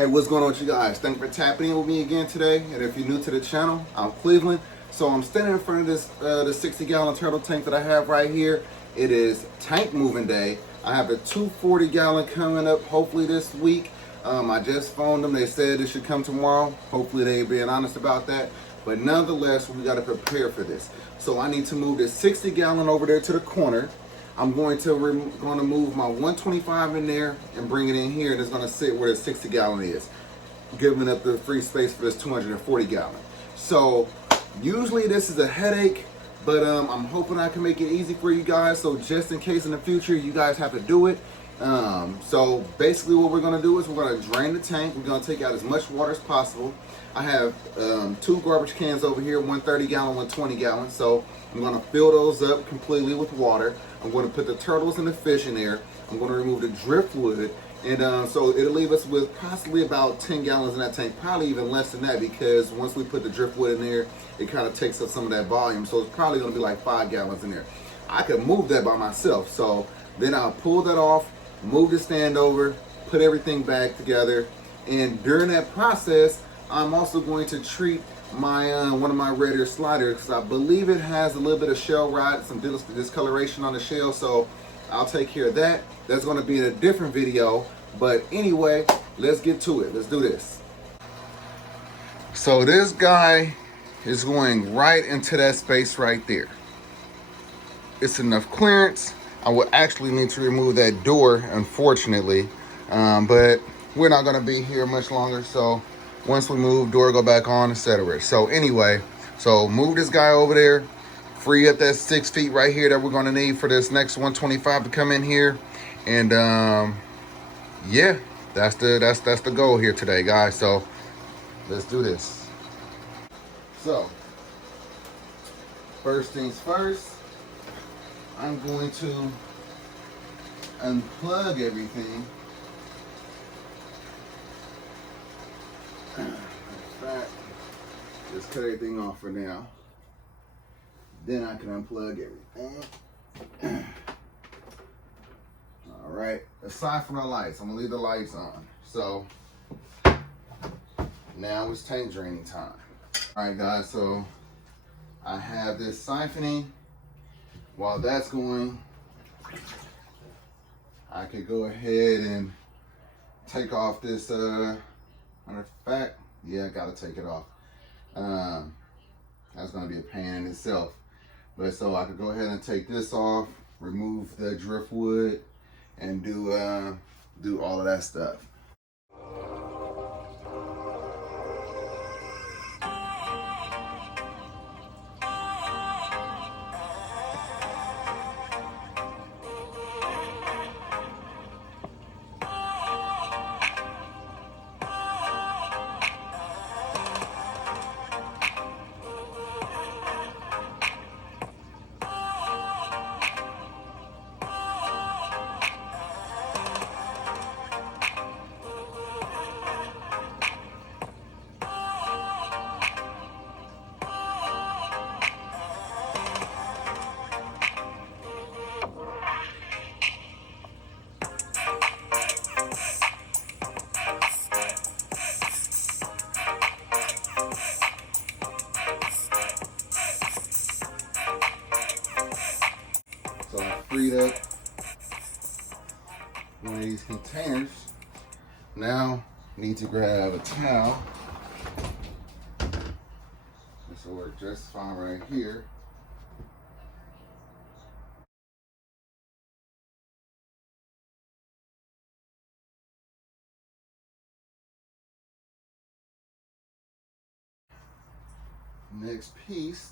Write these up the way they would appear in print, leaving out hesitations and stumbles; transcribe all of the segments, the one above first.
Hey, what's going on with you guys? Thank you for tapping in with me again today. And if you're new to the channel, I'm Cleveland. So I'm standing in front of this the 60-gallon turtle tank that I have right here. It is tank moving day. I have the 240-gallon coming up hopefully this week. I just phoned them. They said it should come tomorrow. Hopefully they're being honest about that. But nonetheless, we got to prepare for this. So I need to move this 60-gallon over there to the corner. I'm going to move my 125 in there and bring it in here, and it's going to sit where the 60 gallon is, giving up the free space for this 240 gallon. So usually this is a headache, but I'm hoping I can make it easy for you guys. So just in case in the future you guys have to do it. So basically what we're going to do is we're going to drain the tank. We're going to take out as much water as possible. I have 2 garbage cans over here, one 30 gallon, one 20 gallon. So I'm going to fill those up completely with water. I'm going to put the turtles and the fish in there. I'm going to remove the driftwood. And so it'll leave us with possibly about 10 gallons in that tank, probably even less than that, because once we put the driftwood in there, it kind of takes up some of that volume. So it's probably going to be like 5 gallons in there. I could move that by myself. So then I'll pull that off, move the stand over, put everything back together. And during that process, I'm also going to treat my one of my red ear sliders, because I believe it has a little bit of shell rot, some discoloration on the shell. So I'll take care of that. That's going to be in a different video. But anyway, let's get to it. Let's do this. So this guy is going right into that space right there. It's enough clearance. I will actually need to remove that door, unfortunately, but we're not going to be here much longer. So once we move, door go back on, etc. So anyway, so move this guy over there, free up that 6 feet right here that we're going to need for this next 125 to come in here. And yeah, that's the goal here today, guys. So let's do this. So first things first, I'm going to unplug everything. Just cut everything off for now. Then I can unplug everything. All right, aside from the lights, I'm gonna leave the lights on. So now it's tank draining time. All right, guys, so I have this siphoning. While that's going, I could go ahead and take off this, matter of fact, yeah, I gotta take it off. That's gonna be a pain in itself. But so I could go ahead and take this off, remove the driftwood, and do all of that stuff. So I freed up one of these containers. Now need to grab a towel. This will work just fine right here. Next piece.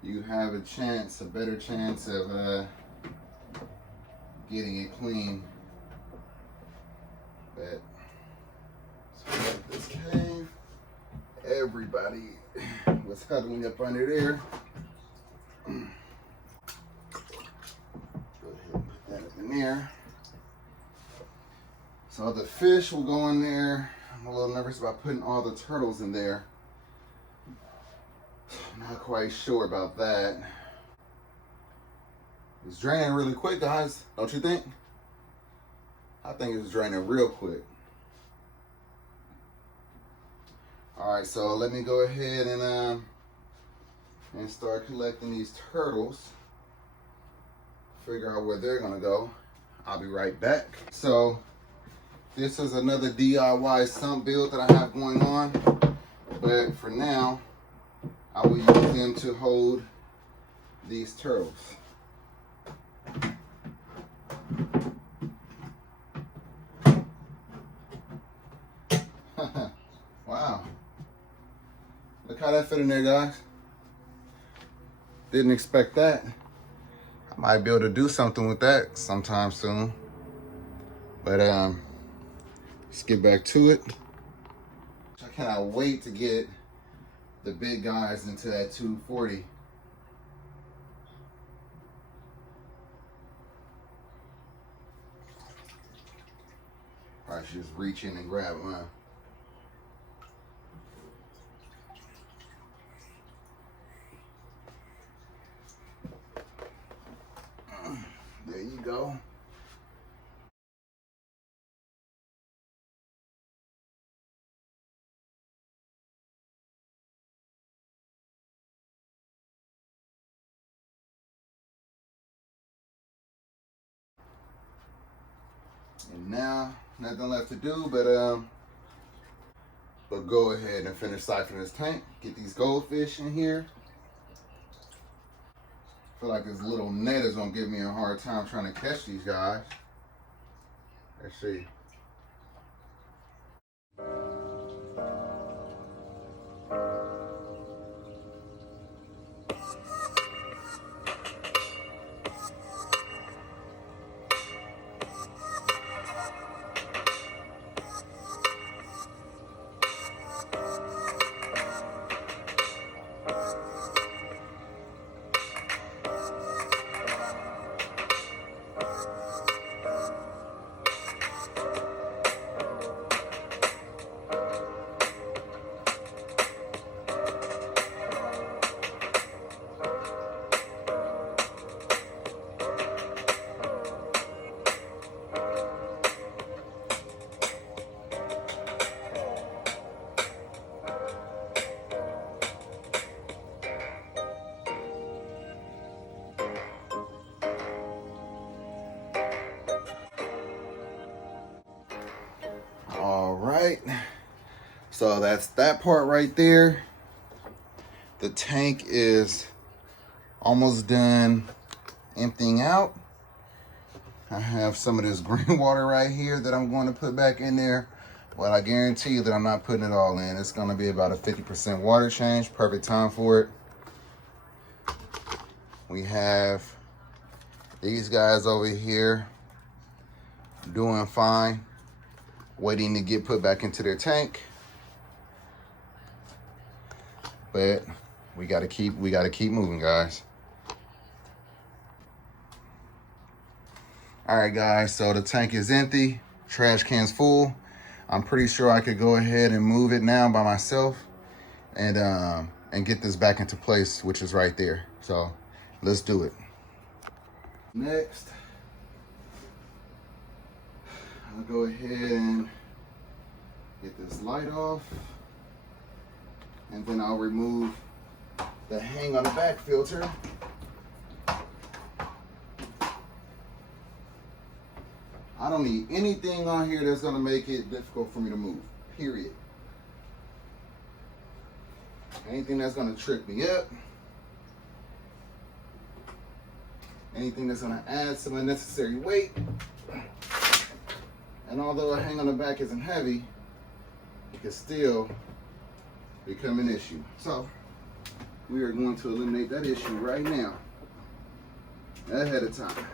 You have a better chance of getting it clean. But so like this cave, everybody was huddling up under there. Go ahead and put that up in there. So the fish will go in there. I'm a little nervous about putting all the turtles in there. Now Not quite sure about that. It's draining really quick, guys. Don't you think? I think it's draining real quick. All right, so let me go ahead and start collecting these turtles. Figure out where they're gonna go. I'll be right back. So this is another DIY sump build that I have going on, but for now, I will use them to hold these turtles. Wow. Look how that fit in there, guys. Didn't expect that. I might be able to do something with that sometime soon. But let's get back to it. I cannot wait to get the big guys into that 240. Probably should just reach in and grab them, huh? There you go. And now, nothing left to do but go ahead and finish siphoning this tank. Get these goldfish in here. I feel like this little net is gonna give me a hard time trying to catch these guys. Let's see. All right, so that's that part right there. The tank is almost done emptying out. I have some of this green water right here that I'm going to put back in there, but I guarantee you that I'm not putting it all in. It's going to be about a 50% water change. Perfect time for it. We have these guys over here doing fine, waiting to get put back into their tank. But we gotta keep moving, guys. All right, guys, so the tank is empty, trash can's full. I'm pretty sure I could go ahead and move it now by myself and get this back into place, which is right there. So let's do it. Next, I'll go ahead and get this light off, and then I'll remove the hang on the back filter. I don't need anything on here that's gonna make it difficult for me to move, period. Anything that's gonna trip me up, anything that's gonna add some unnecessary weight, and although a hang on the back isn't heavy, it can still become an issue. So we are going to eliminate that issue right now, ahead of time.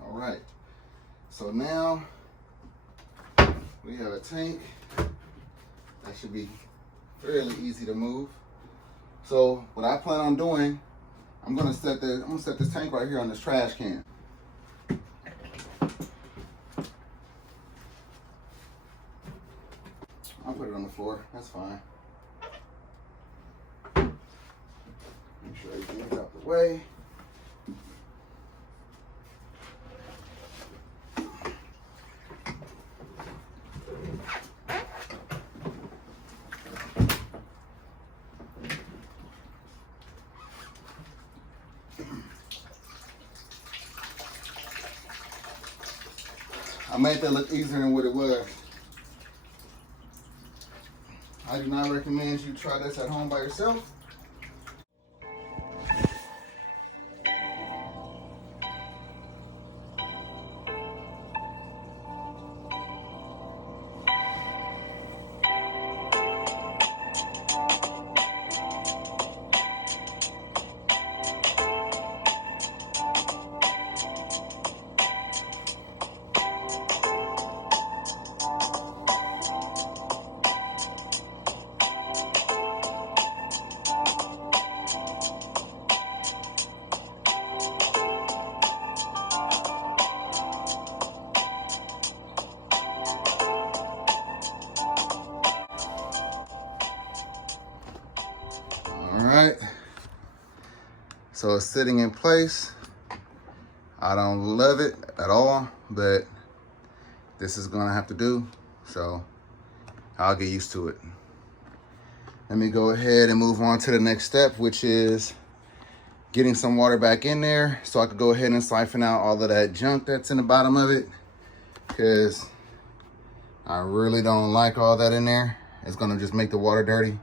All right, so now we have a tank that should be fairly easy to move. So what I plan on doing, I'm gonna set this tank right here on this trash can. I'll put it on the floor, that's fine. Make sure everything's out the way. I made that look easier than what it was. I do not recommend you try this at home by yourself. All right, so it's sitting in place. I don't love it at all, but this is gonna have to do, so I'll get used to it. Let me go ahead and move on to the next step, which is getting some water back in there so I could go ahead and siphon out all of that junk that's in the bottom of it, because I really don't like all that in there. It's gonna just make the water dirty.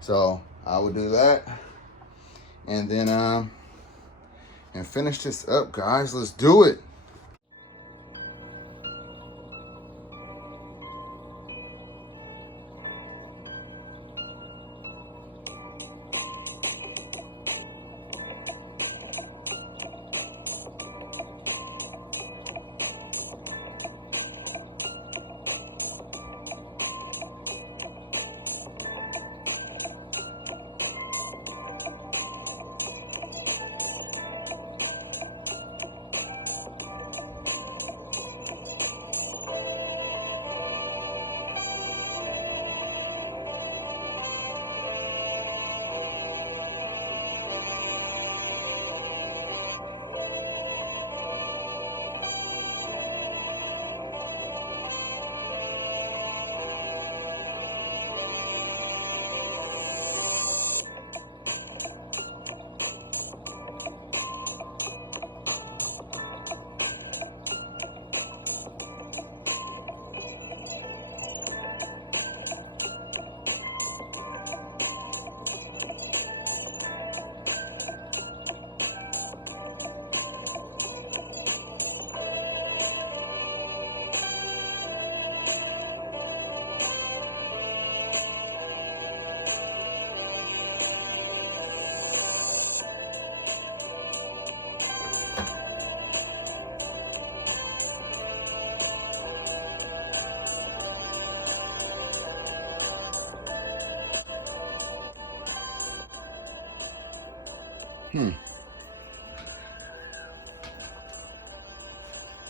So I would do that. And then and finish this up, guys. Let's do it.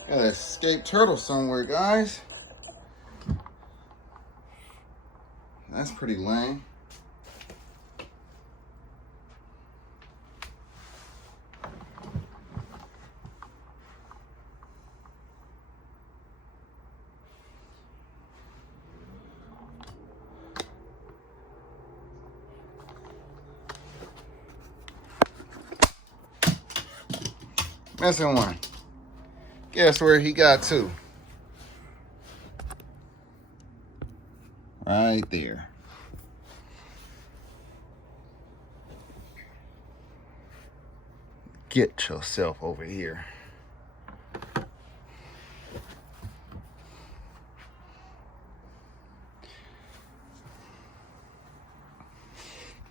Got an escaped turtle somewhere, guys. That's pretty lame. Missing one. Guess where he got to? Right there. Get yourself over here.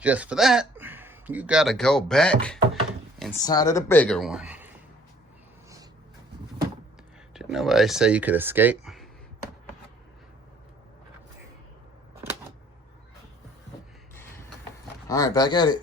Just for that, you gotta go back inside of the bigger one. Did nobody say you could escape? All right, back at it.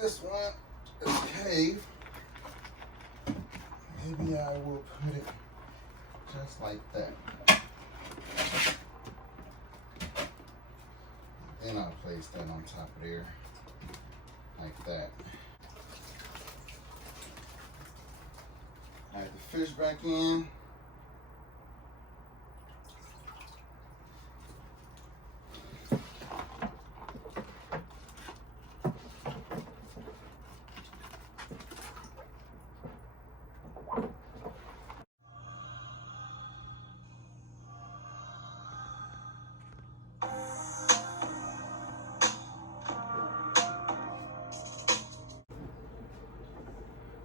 this one is cave, maybe I will put it just like that. Then I'll place that on top of there, like that. Add the fish back in.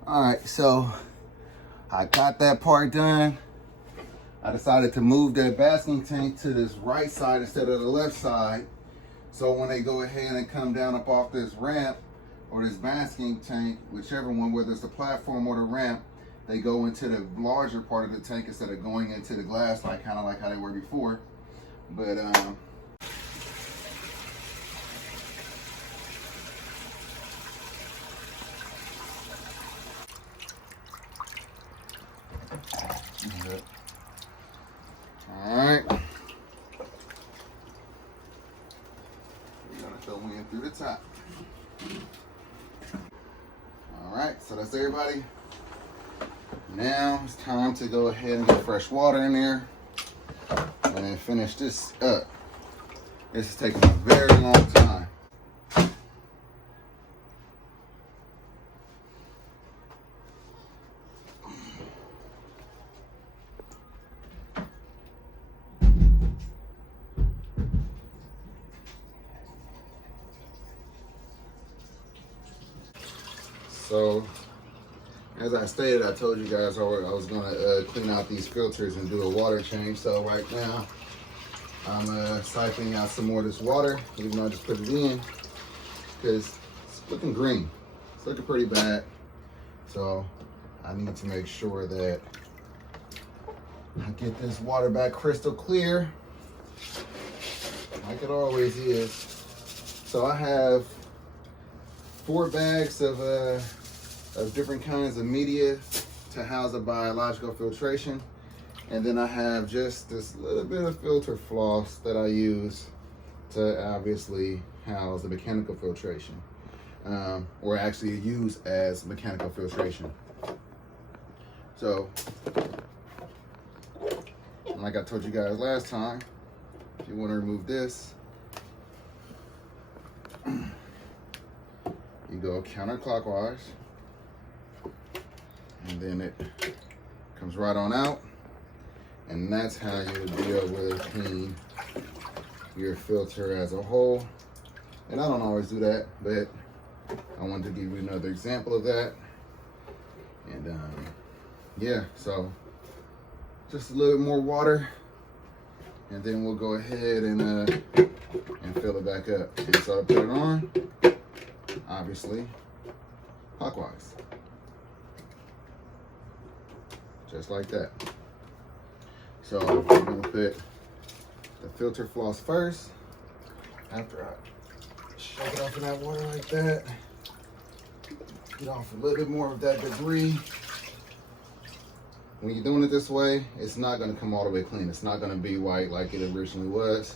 All right, so I got that part done. I decided to move that basking tank to this right side instead of the left side. So when they go ahead and come down up off this ramp or this basking tank, whichever one, whether it's the platform or the ramp, they go into the larger part of the tank instead of going into the glass, like kind of like how they were before. But alright. We're gonna throw in through the top. Alright, so that's everybody. Now it's time to go ahead and get fresh water in there and then finish this up. This is taking a very long time. So, as I stated, I told you guys I was gonna clean out these filters and do a water change. So right now, I'm siphoning out some more of this water, even though I just put it in, because it's looking green. It's looking pretty bad. So I need to make sure that I get this water back crystal clear, like it always is. So I have 4 bags of different kinds of media to house a biological filtration. And then I have just this little bit of filter floss that I use to obviously house the mechanical filtration, or actually use as mechanical filtration. So, like I told you guys last time, if you want to remove this, you go counterclockwise, and then it comes right on out, and that's how you would be able to clean your filter as a whole. And I don't always do that, but I wanted to give you another example of that. And yeah, so just a little bit more water, and then we'll go ahead and fill it back up. And so I put it on, obviously, clockwise. Just like that. So I'm gonna put the filter floss first. After I shake it off in that water like that, get off a little bit more of that debris. When you're doing it this way, it's not gonna come all the way clean. It's not gonna be white like it originally was,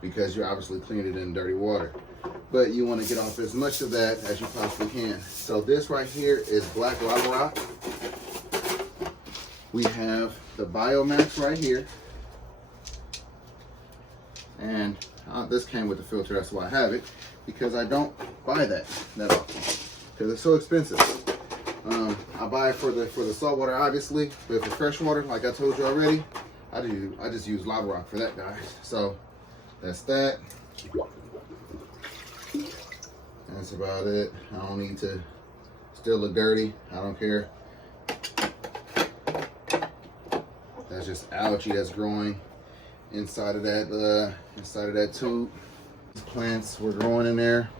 because you're obviously cleaning it in dirty water. But you wanna get off as much of that as you possibly can. So this right here is black lava rock. We have the Biomax right here. And this came with the filter, that's why I have it, because I don't buy that often, because it's so expensive. I buy it for the salt water, obviously, but for fresh water, like I told you already, I just use lava rock for that, guys. So that's that. That's about it. I don't need to still look dirty. I don't care. That's just algae that's growing inside of that tube. These plants were growing in there.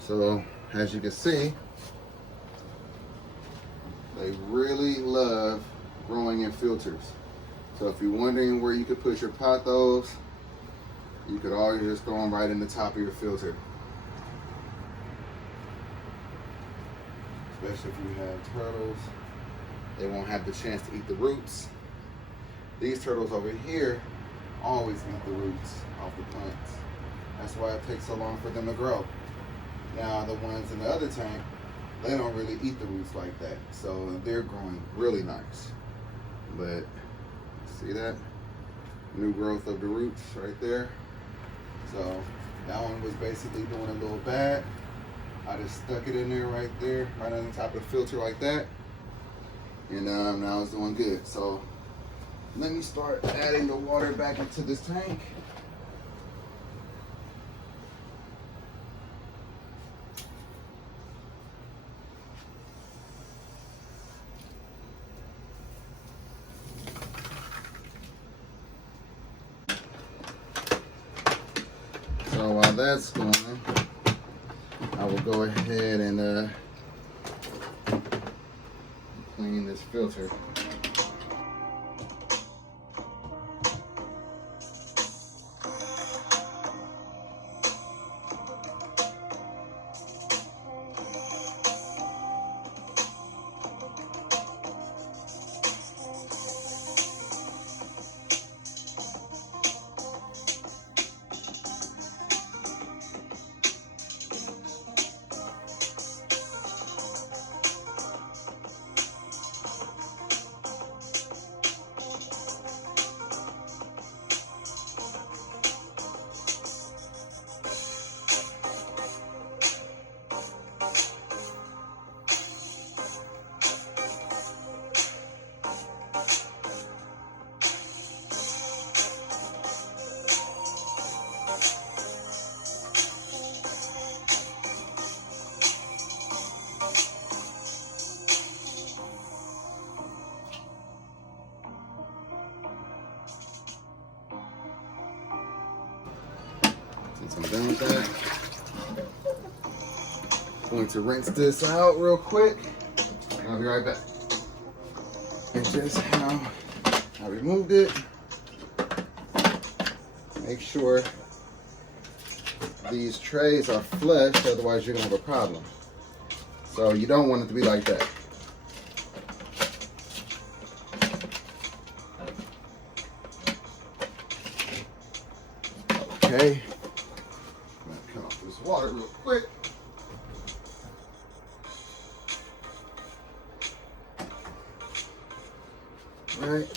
So as you can see, they really love growing in filters. So if you're wondering where you could put your pothos, You could always just throw them right in the top of your filter. Especially if you have turtles, they won't have the chance to eat the roots. These turtles over here always eat the roots off the plants. That's why it takes so long for them to grow. Now the ones in the other tank, they don't really eat the roots like that. So they're growing really nice. But see that? New growth of the roots right there. So that one was basically doing a little bad. I just stuck it in there right there, right on the top of the filter like that. And now it's doing good. So let me start adding the water back into this tank. So while that's going, I will go ahead and clean this filter. Since I'm done with that, I'm going to rinse this out real quick. And I'll be right back. And just how I removed it. Make sure these trays are flush, otherwise you're gonna have a problem. So you don't want it to be like that. Okay. I'm gonna cut off this water real quick. All right.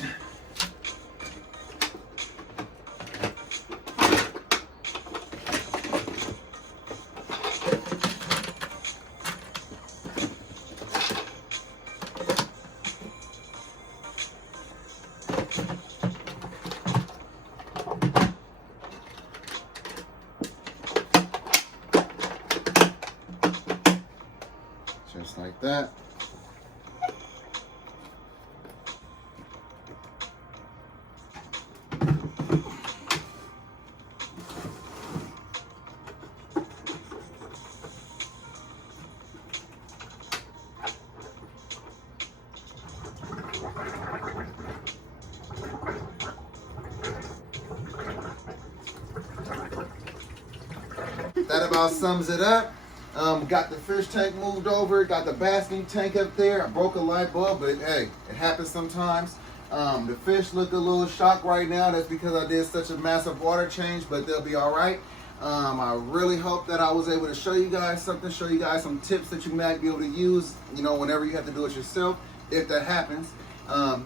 Just like that. That about sums it up. Got the fish tank moved over, got the basking tank up there. I broke a light bulb, but hey, it happens sometimes. The fish look a little shocked right now. That's because I did such a massive water change, but they'll be all right. I really hope that I was able to show you guys something, show you guys some tips that you might be able to use, you know, whenever you have to do it yourself, if that happens.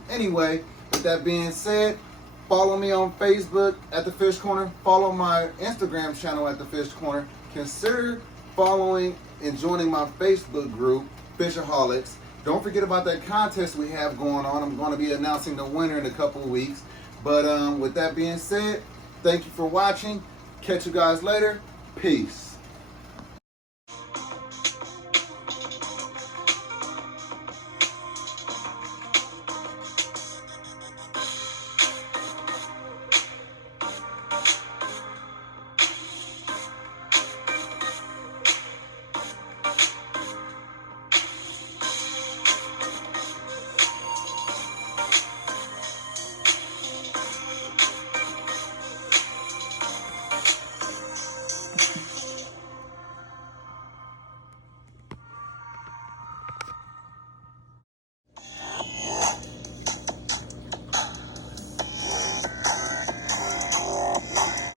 Anyway, with that being said, follow me on Facebook at The Fish Corner. Follow my Instagram channel at The Fish Corner. Consider following and joining my Facebook group, Fishaholics. Don't forget about that contest we have going on. I'm going to be announcing the winner in a couple of weeks. But with that being said, thank you for watching. Catch you guys later. Peace.